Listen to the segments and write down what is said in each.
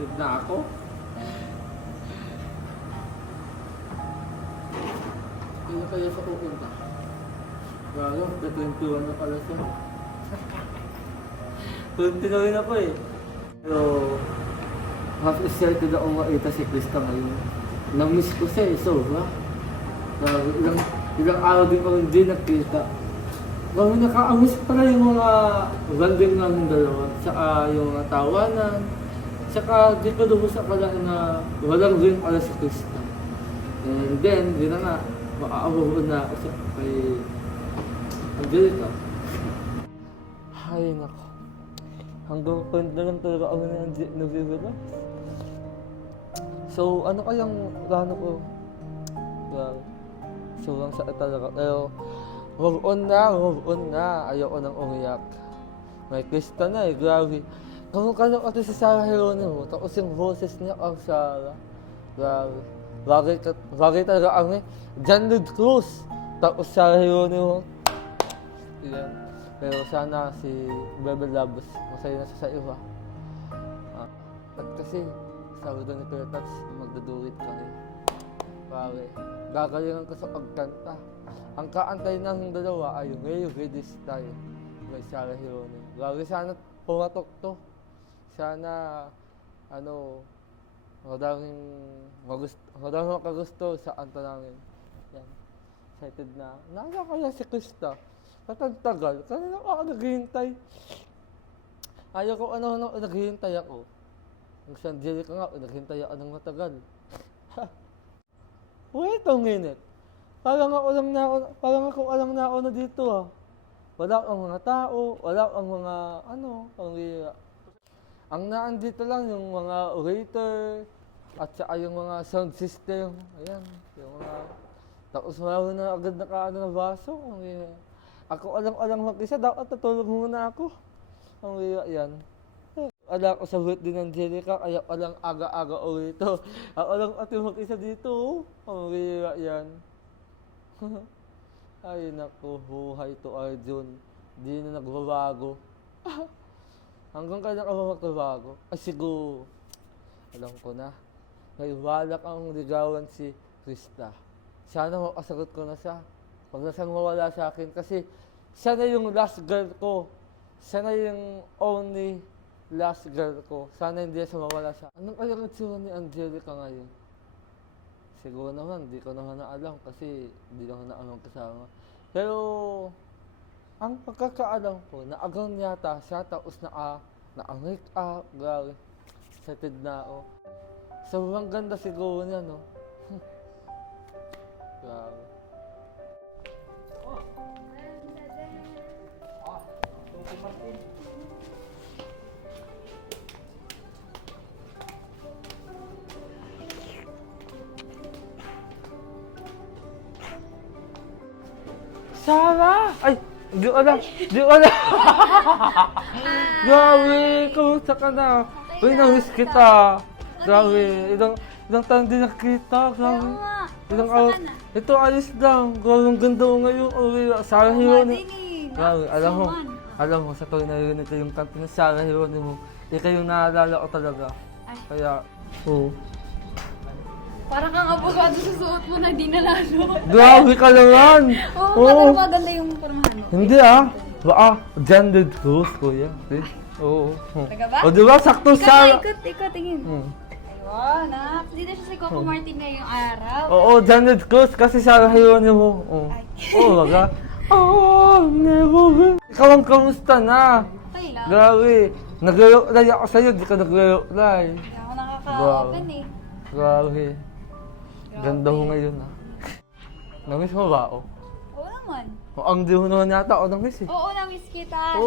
Trip na ako. Kaya kaya sa pupunta. Gago, ka-21 na pala siya. 20 na rin ako eh. Pero, half excited ako makita si Krista ngayon. Na-miss ko siya eh, sobra. Ilang araw din ko hindi nakita. Gago, naka-amiss pala yung mga random ng dalawa. Tsaka yung mga tawanan. Tsaka di ko lubos akala na walang rin pala si Krista. And then, yun na nga, maaawawan na ako siya kay Angelica. Ay, nako. Hanggang point na lang talaga ako na nag-relax. So, ano kayang plano ko? Well, so lang sa talaga. Pero, move on na. Ayoko nang umiyak. May Krista na eh, grabe. Kamukha kasi si Sarah Geronimo, tapos yung boses niya ang Sarah. Grabe. Bagay talaga ang John Lloyd Cruz, tapos Sarah Geronimo. Yan. Pero sana si Bebe Labos, masaya na siya sa iba. At kasi, sabi doon ni Kuya Tats, magdadurit kami. Pare, gagalingan ko sa pagkanta. Ang kaantay ng dalawa ay yung Ready Style. May Sarah Geronimo. Grabe, sana pumatok to. Sana, madaming makagusto sa kanta namin. Yan. Excited na. Nasa kaya si Krista. Tagal. Kanina ako naghihintay. Ayaw ko naghihintay ako. Ang si Angelica nga, naghihintay ako ng matagal. Wait a minute. Parang ako lang na ako na dito ah. Wala ang mga tao, wala ang mga ang naandito lang yung mga orator at saka yung mga sound system. Ayan, yung mga tapos marami na agad na baso. Ako alang mag-isa, dapat natulog muna ako. Ang yan. Ala ko sa birthday ng Angelica, kaya alang aga-aga orito. Ako lang ati mag-isa dito. Ang yan. Ay naku, buhay to Arjun. Di na nagbabago. Hanggang kailan ka ba magbabago? Ay siguro, alam ko na. May balak ang ligawan si Krista. Sana makasagot ko na siya. Huwag na siyang mawala sa akin kasi siya na yung last girl ko. Siya na yung only last girl ko. Sana hindi siya mawala sa akin. Anong kayang itsura ni Angelica ngayon? Siguro naman, di ko naman na alam kasi di naman na alam kasama. Pero, ang pagkakaalam ko, naagang yata siya, tapos na-make up, grabe. Excited na ako. Sobrang ganda siguro niya, no? Grabe. Sarah! Ay! Di ko alam! Grabe! Kamusta ka na? Uy, na-miss kita! Grabe! Ilang taon din nakita. Grabe! Ilang araw. Ito, ayos lang. Grabe, ang ganda mo ngayon. Sarah Geronimo. Grabe, alam mo, sa tuloy narinig ko yung kanta ng Sarah Geronimo. Ikaw yung naalala ko talaga. Kaya, oo. Parang kang abogado sa suot mo na di nalalo. Grabe ka naman! Oo, maganda yung pormahan mo. Hindi John Lloyd Cruz, kuya. Oo. Talaga ba? O diba, sakto sa... Ikot, tingin. Ayun, dito siya si Coco Martin ngayong araw. Oo, John Lloyd Cruz, kasi Sarah Geronimo. Oo, baga. Never. Ikaw ang kamusta na? Okay lang. Grabe. Nag-reply ako sa'yo, di ka nag-reply. Hindi ako nakaka-open eh. Grabe. Ganda mo ngayon Namiss mo ba ako? Oo naman. Ang di mo naman yata ako namiss eh. Oo, na-miss kita.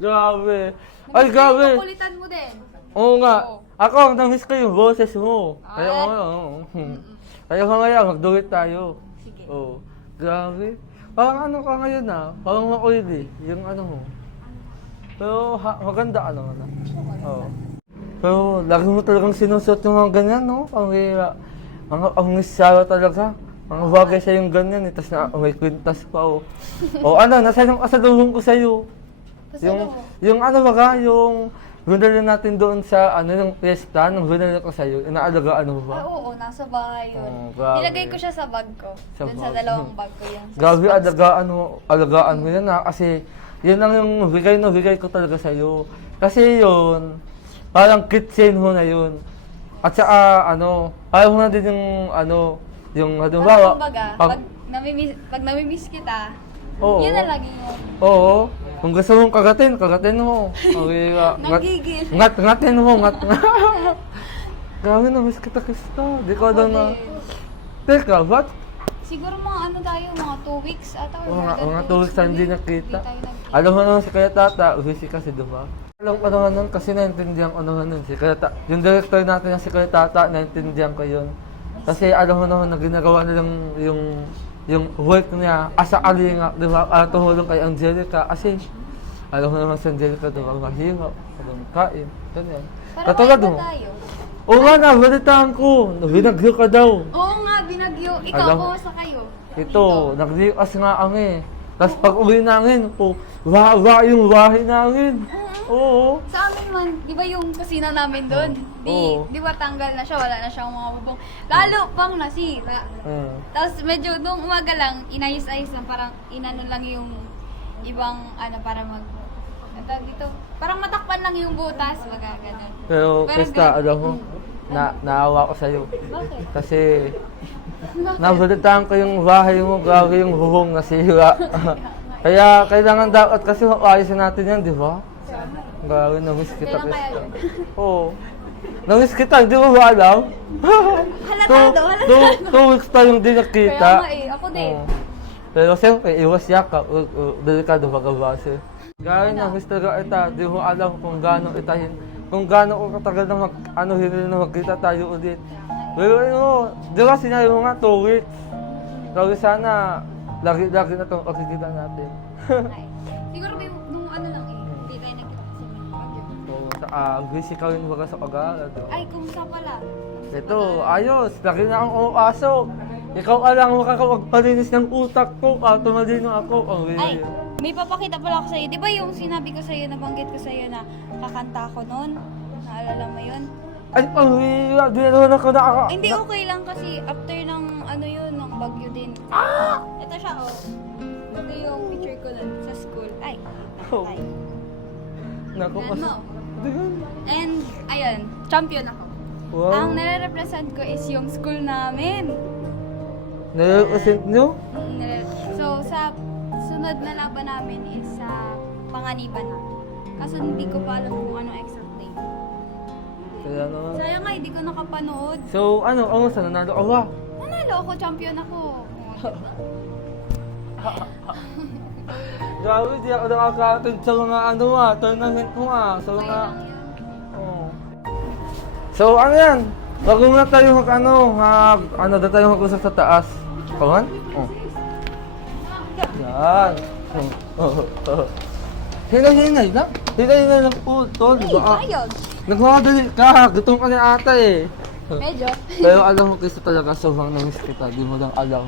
Grabe. Ay, grabe. Kulitan mo din. Oo nga. Ako, ang namiss ko yung boses mo. Kaya ko ngayon, magdulit tayo. Sige. Oo. Grabe. Parang ka ngayon Parang makulit yung mo. Pero maganda Oo. Pero lagi mo talagang sinusuot yung mga ganyan, no? Ang nisyara talaga. Ang bagay siya yung ganyan, tapos may kwintas pa, nasa yung asalubong ko sa'yo. Yung binili natin doon sa, yung fiesta, nung binili ko sa'yo, inaalagaan mo ba? Ah, oo, nasa bahay yun. Oh, grabe. Nilagay ko siya sa bag ko. Sa Dun sa bag. dalawang bag ko yan. Sa Grabe, spots ko. alagaan mo yan kasi yun lang yung bigay ko talaga sa'yo. Kasi yun, parang kitchen mo na yun. At saka, ayaw mo na din yung Parang kumbaga, pag- pag namimiss kita, Oo. yun na lagi yun. Oo. Kung gusto mong kagatin mo. Okay, Nanggigil. ngatin mo, Grabe na, miss kita, Krista. Di ko alam na. din. Teka, what? Siguro mga tayo, mga 2 weeks ata. or Mga, more than mga 2 2 weeks na kami. hindi nakita. Hindi tayo nagkita. Alam mo naman si Kaya Tata, busy kasi, di ba? Alam ko naman nun kasi naintindihan ko naman nun. Si Kaya yung director natin na si Kaya Tata, naintindihan ko yun. Kasi alam mo naman na ginagawa nilang yung work niya as a kalinga, di ba? Tumulong kay Angelica. Kasi alam mo naman si Angelica, di ba? Mahirap, walang kain, ganyan. Para Katulad maiba mo. tayo. Oo nga na, balitaan ko. Binagyo ka daw. Oo nga, binagyo. Ikaw, Alam- kumusta kayo? Ito, naglikas nga kami. Tapos pag uwi namin, yung bahay namin. Oo. Sa amin man, di ba yung kasina namin doon? Oo. Di ba tanggal na siya, wala na siyang mga bubong. Lalo pang nasira. Tapos medyo nung umaga lang, inayos-ayos lang, parang inano lang yung ibang para dito, parang matakpan lang yung butas, baga ganun. Pero, Parang Krista, ganun. alam mo, naawa ko sa'yo. Bakit? Kasi, nabalitaan ko yung bahay mo, grabe yung buhong nasira. Kaya, kailangan dapat kasi ayusin natin yan, di ba? Grabe, namiss kita, Kailan kaya Krista. yun? Oo. Namiss kita, hindi mo ba alam? Halatado, halatado. 2 weeks tayong di nakita. Kaya nga ako din. Oo. Pero siyempre, iwas yakap, delikado magabase. Gaya na, Mr. Gaeta, di mo alam kung gaano itahin, kung gaano ko katagal na hindi na magkita tayo ulit. Pero di ba sinabi mo nga 2 weeks? Kaya sana, lagi-lagi na itong pagkikita natin. Ay, siguro may nung lang hindi tayo nagkita kasi may bagyo. Oo, busy ka rin baga sa pag-aaral. di ba? Ay, kumusta pala? Ito, ayos, lagi na akong umapasok. Ikaw alang makakapagpalinis ng utak ko, tumalino ako. Ay, may papakita pala ako sa'yo. Di ba yung sinabi ko sa'yo, nabanggit ko sa'yo na kakanta ko noon? Naalala mo yun? Ay, panghiya, di na naman ako nakaka... Hindi, okay lang kasi after ng yun, ng bagyo din. Ito siya, oh. Ito yung picture ko nun sa school. Ay, Oh. nakatay. Naku, Tingnan mo. Tingnan. And, ayun, champion ako. Wow. Ang nare-represent ko is yung school namin. Nare-represent nyo? So, sa sunod na laban namin is sa Panganiban na. Kaso hindi ko pa alam kung ano exact name. Kaya naman. Sayang nga, hindi ko nakapanood. So, sa nanalo ka ba? Nanalo ako, champion ako. Grabe, di ako nakaka-attend sa mga tournament mo So, Okay lang yun. Oh. So, yan? Wag muna tayo na tayo mag-usap sa taas. Kawan? Oh. Yan. Hinay-hinay lang. Hinay-hinay lang po, tol. Ay, sayang. Nagmamadali ka. Gutom ka ni ata eh. Medyo. Pero alam mo kasi talaga sobrang namiss kita. Di mo lang alam.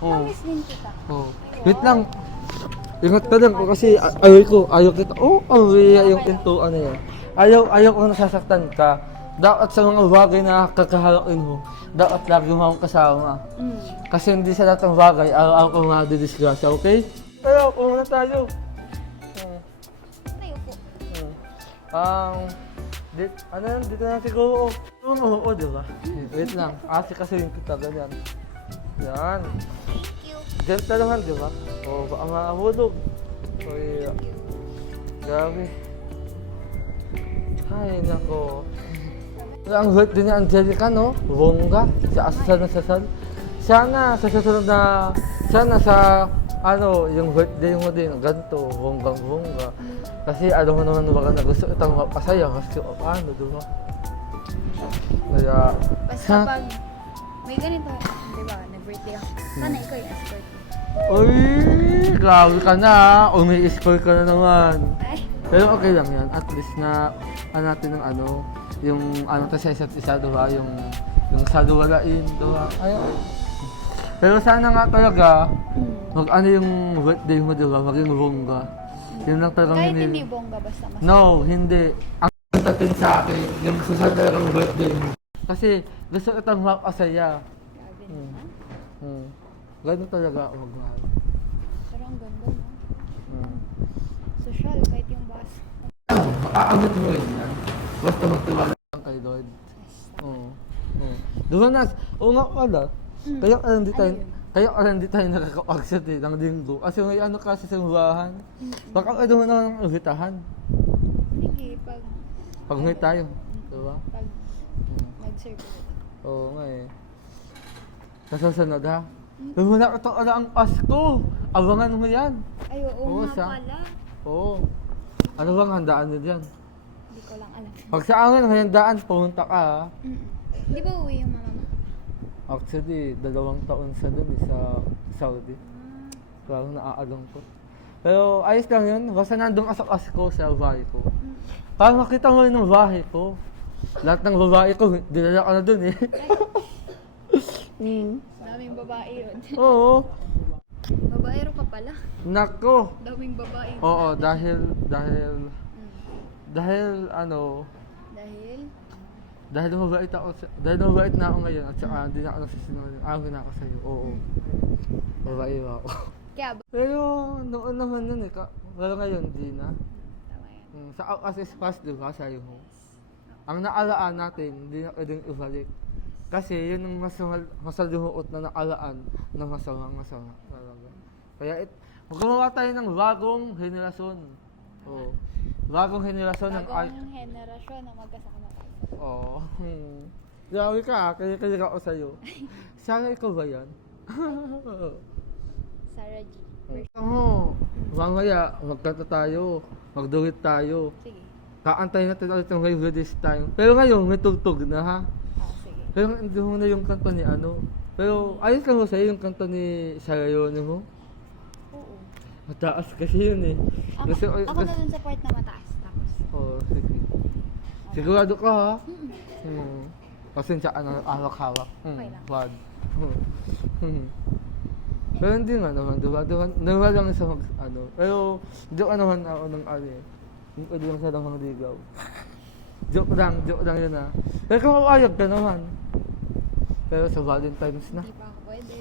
Oh. Namiss din kita. Oh. Wait lang. Ingat ka lang kasi ayaw kita. Yung pintuan na yan. Ayaw ko nasasaktan ka. Dapat sa mga bagay na kakaharapin mo, dapat lagi mo akong kasama. Kasi hindi sa lahat ng bagay, araw-araw ko madidisgrasya, okay? Pero, muna tayo. Tayo po. Dito na siguro. Oo, di ba? Wait lang. Kasi yung kita, ganyan. Yan. Thank you. Diyan talaman, di ba? O, baka makahulog. O, yeah. Grabe. Ay, nako. Ang birthday ni Angelica, no? Bongga. Sa asal na sasal. Sana sa susunod na... Sana sa... yung birthday mo din, ganito, bonggang-bongga. Kasi alam mo naman baka na gusto itang mapasaya kasi di ba? Kaya... Basta pag may ganito, di ba, nag-birthday ako. Sana ikaw yung escort ko. Uy! Grabe ka na, umi-score ka na naman. Ay, Pero okay lang yan. At least na natin ng yung tayo sa isa't isa, diba? Yung saluwalain, diba? Ayun. Pero sana nga talaga, yung birthday mo, diba? Maging bongga. Yun lang talagang kahit hindi bongga, basta mas. No, hindi. Ang dating sa akin, yung susunod na lang birthday mo. Kasi gusto kitang mapasaya. Grabe Hmm. naman. Ganun talaga ako magmahal. Pero ang ganda, no? Hmm. Social, kahit yung bus. Aamin mo rin yan. Basta magtiwala lang kay Lord. Oo. Oo. Diba nas, oo nga pala. Kaya hindi tayo, Ano yun? kaya hindi tayo nakaka-action ng linggo. Kasi may ano kasi sa murahan. Baka ano mo naman ang uhitahan. Sige, Pag may tayo. Diba? pag nag-serve. Oo nga eh. Kasasunod ha. Wala ko ala ang Pasko. Abangan mo yan. Ay, oo Oo, nga siya. pala. Oo. Ano bang handaan nyo dyan? Hindi ko lang alam. Pag sa akin, handaan, pumunta ka ha. Di ba uwi yung mama mo? Actually, 2 taon sa dun sa Saudi. Parang naaalong ko. Pero ayos lang yun. Basta nandun ka sa Pasko sa bahay ko. Para makita mo rin ng bahay ko. Lahat ng babae ko, dinala ka na dun eh. Daming babae yun. Oo. Babaero ka pala. Nako. Daming babae. Oo, dahil ano, Dahil? dahil mabait na ako ngayon at saka hindi na ako nagsisinungaling. Awin na ako sa'yo. Oo. Babae ako. Kaya ba? Pero noon naman yun eh. Pero ngayon, di na. Tama yan. Sa as is past, di ba, sa'yo mo. Ang naalaan natin, hindi na pwedeng ibalik. Kasi yun ang masalimuot na naalaan ng masama. Talaga. Kaya gumawa tayo ng bagong henerasyon. Oo. Bagong henerasyon ng art. Bagong henerasyon na magkasama tayo. Oo. Grabe ka, kaya ako sa'yo. Sana ikaw ba yan? Sarah G. Oo. Mamaya, magkanta tayo. Magduhit tayo. Sige. Kaantayin natin ulit yung live this time. Pero ngayon, may tugtog na ha. Sige. Pero hindi mo na yung kanta ni ano. Pero ayos lang mo sa'yo yung kanta ni Sarayone mo. Oo. Mataas kasi yun eh. Ako na dun sa part na mataas. Tapos. Oo, sige. Sigurado ka ha? Pasensya, hawak-hawak. Okay lang. Bad. Pero hindi nga naman, diba? Diba lang sa ano. Pero, joke naman ako ng ano eh. Hindi pwede lang siya lang mangligaw. Joke lang yun ha. Pero kung mawayag ka naman. Pero sa Valentine's na. Hindi pa ako pwede.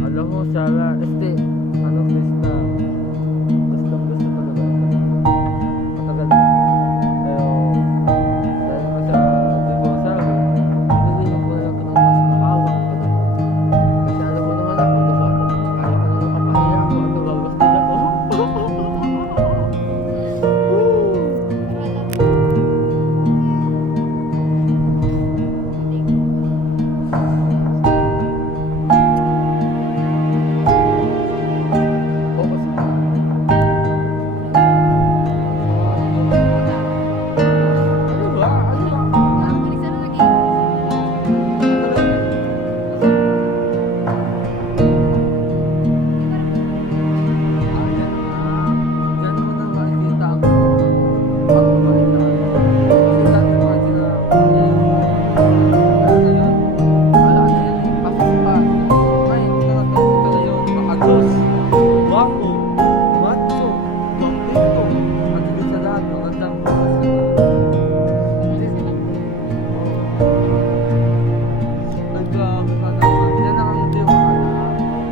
Alam mo, Sarah, ano, Krista, gusto talaga ito. Matagal na. Pero, dahil mo sa divorce, pinilihan ko na lang ito ng mas mahawak. Kasi alam mo naman ako, diba? Kaya ko na lang kapahiya ako at nababastid ako. Oo, sige. Ano ba? Diyan mo na makikita ang pagbabalik na ano. Kasi dati mga sila, ano na yun? Ala na yan eh, pasok-pas. Ngayon, nakakita na yun, makagos, guwapo, macho, kompleto, at higit sa lahat, magandang bukas na. Ay, grabe ka naman. Yan ang hindi mo alam.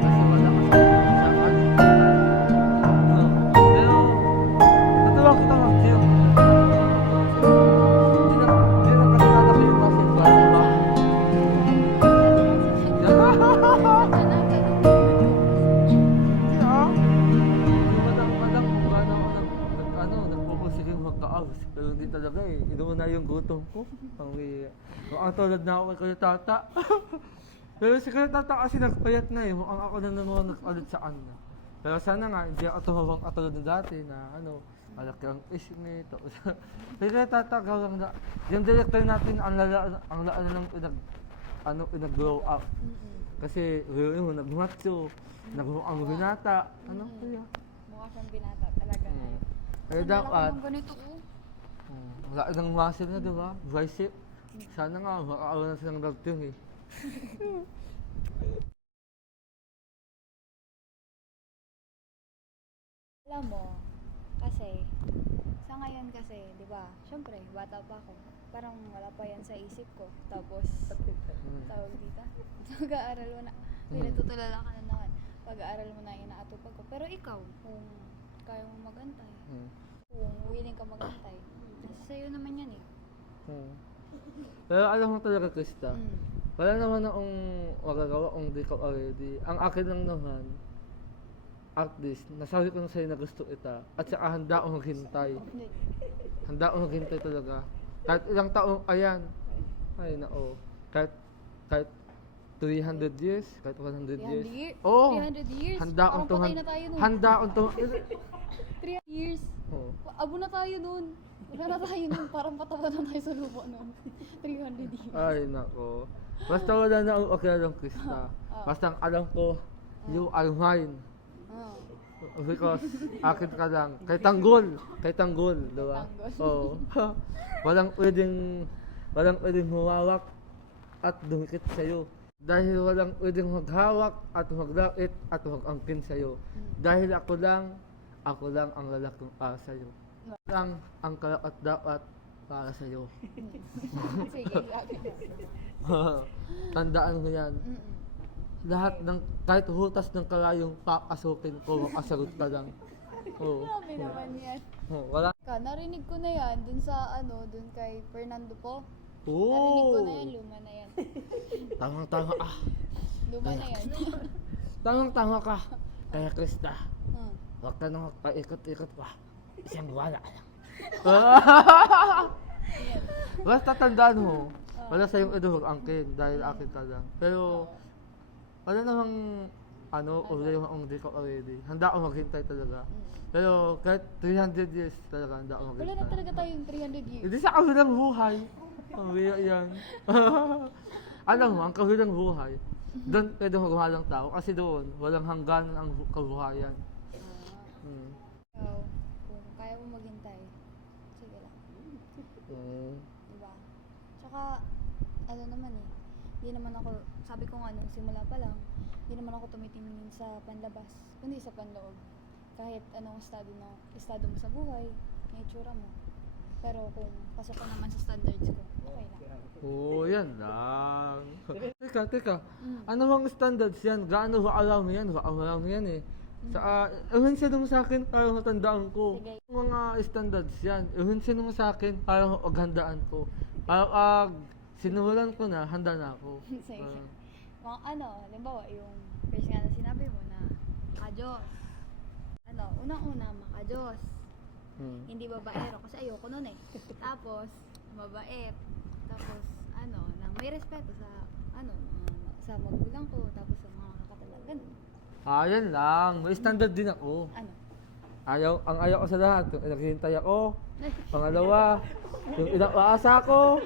Kasi wala ka sa usapan. Pero, natuwa kita mag-gym. Hindi na kasi nada ko yung passion ba? Diba? Kaya, yung madang-madang kung gaano ako nagpupusiging magka-abs. Pero hindi talaga eh. Inuman na yung gutom ko. Mukhang tulad na ako kay Kuya Tata. Pero si Kuya Tata kasi nagpayat na eh. Mukhang ako na naman nagpalit sa kanya. Pero sana nga, hindi ako tumabang katulad na dati na ano, malaki ang issue nito. Pero Kuya Tata, gawang na, yung director natin, ang laan lang pinag-grow up. Kasi, yun, nag-macho, nag-mukhang binata. Ano kaya? Mukha siyang binata talaga. Kaya dapat, Ang ganito oh. wala ng muscle na, di ba? Bicep. Sana nga, makakaroon na silang love team eh. Alam mo, kasi Sa ngayon kasi, di ba, syempre, bata pa ako. Parang wala pa yan sa isip ko. Tapos, tawag dito, pag-aaral mo na, pinatutulala ka na naman. Pag-aaral mo na inaatupag ko. Pero ikaw, kung kaya mo magantay, kung willing ka magantay, nasa sa'yo naman yan eh. Pero alam mo talaga, Krista, Mm. wala naman akong magagawa kung di ka already. Ang akin lang naman, at least, nasabi ko na sa'yo na gusto kita. At saka handa akong maghintay. Hindi. Handa akong maghintay talaga. Kahit ilang taong, ayan. Ay, nao. Kahit 300 years, kahit 100 years. 300 years? Oo. 300 years? Handa akong Parang patay na tayo nun. Handa akong 300 years? Oo. Abo na tayo nun. Wala na tayo nun. Parang patawa na tayo sa lupa nun. 300 years. Ay, nako. Basta wala na akong akilalang Krista. Basta ang alam ko, you are mine. Oh. Because akin ka lang. Kay Tanggol, diba? Tanggol. Oo. walang pwedeng humawak at dumikit sa'yo. Dahil walang pwedeng maghawak at maglait at magangkin sa'yo. Dahil ako lang ang lalaking para sa'yo. Lang ang karapat dapat para sa'yo. Sige, sabi mo. Tandaan mo yan. Mm-mm. Lahat ng, kahit hutas ng kalayong papasukin ko, makasagot ka lang. Oo. Grabe naman yan. Wala. Narinig ko na yan dun sa dun kay Fernando po. Oo. Narinig ko na yan, luma na yan. Tama ah. Luma na yan. Tama ka. Kaya Krista, Hmm. huwag ka nang paikot-ikot pa. Isang wala lang. Basta tandaan mo, wala sa'yong idurog angkin dahil akin ka lang. Pero, wala namang, wala yung hindi ko already. Handa ako maghintay talaga. Pero kahit 300 years talaga, handa ako Wala maghintay. na talaga tayong 300 years. Hindi sa kabilang buhay. Ang biya yan. Alam mo, ang kabilang buhay, doon pwede magmahal ng tao. Kasi doon, walang hangganan ang kabuhayan. Ikaw, kung kaya mo maghintay, sige lang. Diba? Tsaka, naman eh, hindi naman ako, sabi ko nga nung simula pa lang, hindi naman ako tumitingin sa panlabas, kundi sa panloob. Kahit anong estado mo sa buhay, yung itsura mo. Pero kung pasok ka naman sa standards ko, okay lang. Oo, yan lang. Teka. Ano bang standards yan? Gaano ba alam yan? Alam yan eh. Ewensin mo sa akin para matandaan ko. Sige. Mga standards yan. Ewensin mo sa akin para maghandaan ko. Para sinulan ko na, handa na ako. Sige. Mga halimbawa, yung first nga na sinabi mo na, makajos. Unang-una, makajos. Hindi babaero, kasi ayoko nun eh. Tapos, mabait. Tapos, na may respeto sa, sa magulang ko, tapos sa mga kakatalag, ganun. Yan lang. May standard din ako. Ang ayaw ko sa lahat, yung naghihintay ako. Pangalawa, yung inaasa ko.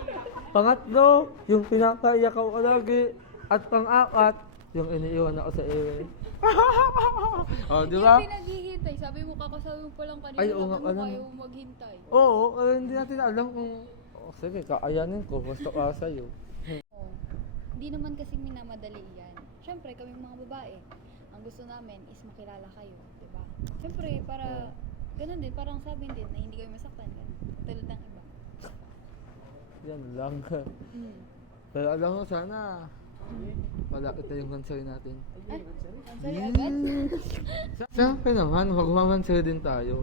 Pangatlo, yung pinapaiyak ako lagi. At pang-apat, yung iniiwan ako sa ewe. Di ba? Yung pinaghihintay, sabi mo kakasama mo pa lang kanina, Ay, oo sabi nga, mo alam. ayaw mo maghintay. Oo, hindi natin alam kung... sige, kaayanin ko. Basta para sa'yo. Oo. Hindi naman kasi minamadali yan. Siyempre, kami mga babae, ang gusto namin is makilala kayo, di ba? Siyempre, para, ganun din, parang sabihin din na hindi kayo masaktan, ganun. Tulad ng iba. Yan lang. Pero alam mo, sana malapit na yung concert natin. Ang sorry agad? Siyempre naman, magmamansay din tayo.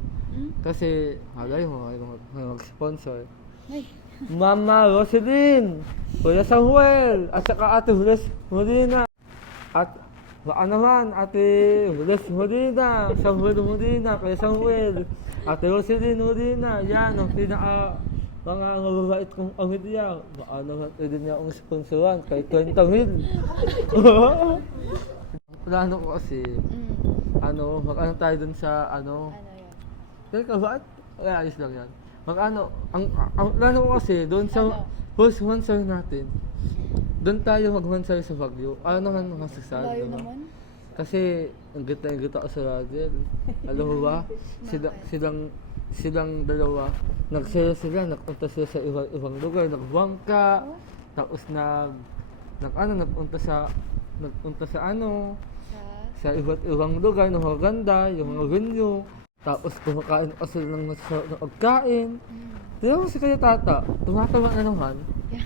Kasi, malay mo, may mag-sponsor. Ay, Mama Roselyn, Kuya Samuel, at saka Ate Jules Molina. At baka naman, Ate Jules Molina, Samuel Molina, Kuya Samuel, Ate Roselyn Molina. Yan, ang mga mababait kong pamilya. Baka naman pwede niya akong sponsoran kay 20 mil. Plano ko kasi, mag-ano tayo dun sa yun? Teka, bakit? Ayos lang yan. Ang plano ko kasi, doon sa host sponsor natin, doon tayo mag-sponsor sa Baguio. Ano naman mga sasal, Layo diba? naman. Kasi, ang gita ako sa Radel. Alam mo ba? Silang dalawa, nagpunta sila sa ibang lugar, nagbangka, tapos nagpunta sa sa iba't ibang lugar na maganda, yung mga venue. Tapos kumakain pa sila ng masarap na pagkain. Tignan mo si Kuya Tata, tumatawa na naman.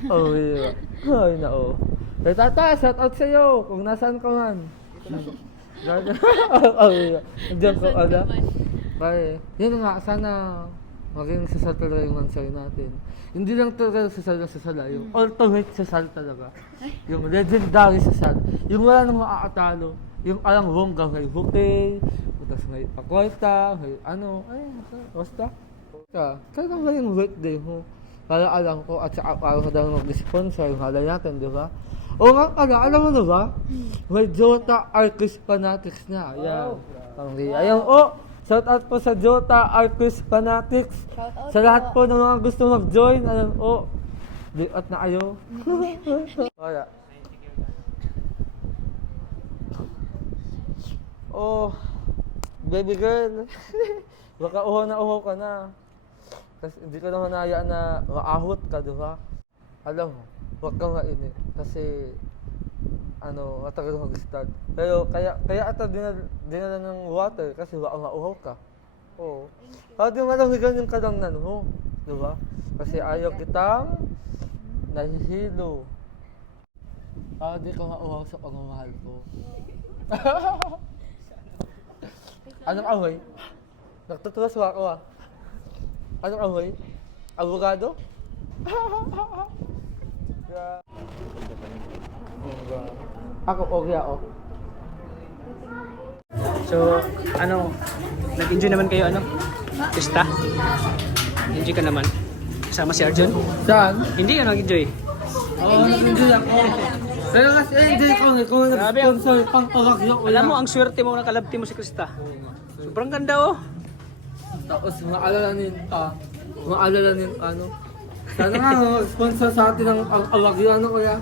Oh, yeah. Ay, nao. Kuya Tata, shout out sa'yo kung nasaan ka man. Oh, yeah. Diyan ko, ala. Bye. Yun nga, sana maging sasal talaga yung mansay natin. Hindi lang talaga sasal, yung ultimate sasal talaga. Yung legendary sasal. Yung wala nang maaatalo. Yung alang bongga, may bouquet, tapos may pakwarta, may ano, ay, basta. Kaya ba yung birthday mo? Para alam ko at saka para ko daw mag-sponsor yung halay natin, di ba? O nga pala, alam mo ba? May Jota Arcus Fanatics na. Ayan. Ayan, shout out po sa Jota Arcus Fanatics. Sa lahat po ng mga gusto mag-join, alam, di at na ayo. Wala. Oh, baby girl. Baka uho ka na. Kasi hindi ka naman hayaan na maahot ka, di ba? Alam mo, huwag kang mainit. Kasi, matagal mag-start. Pero, kaya ata dinala ng water kasi baka mauhaw ka. Oo. Para di malamigan yung kalangnan mo. Di ba? Kasi ayaw kitang nahihilo. Para di ka mauhaw sa pagmamahal ko. Anong amoy? Nagtutulas ako. Anong amoy? Avocado? Ako, So, nag-enjoy naman kayo, Pista? Enjoy ka naman. Kasama si Arjun? Saan? Hindi ka nag-enjoy. Nag-enjoy ako. Pero mas enjoy ko kung nag-sponsor pang pawagyo. Alam mo, ang swerte mo nakalabti mo si Krista. Sobrang ganda, Tapos maalala nin sana nga mag-sponsor sa atin ng awagyo, kuya?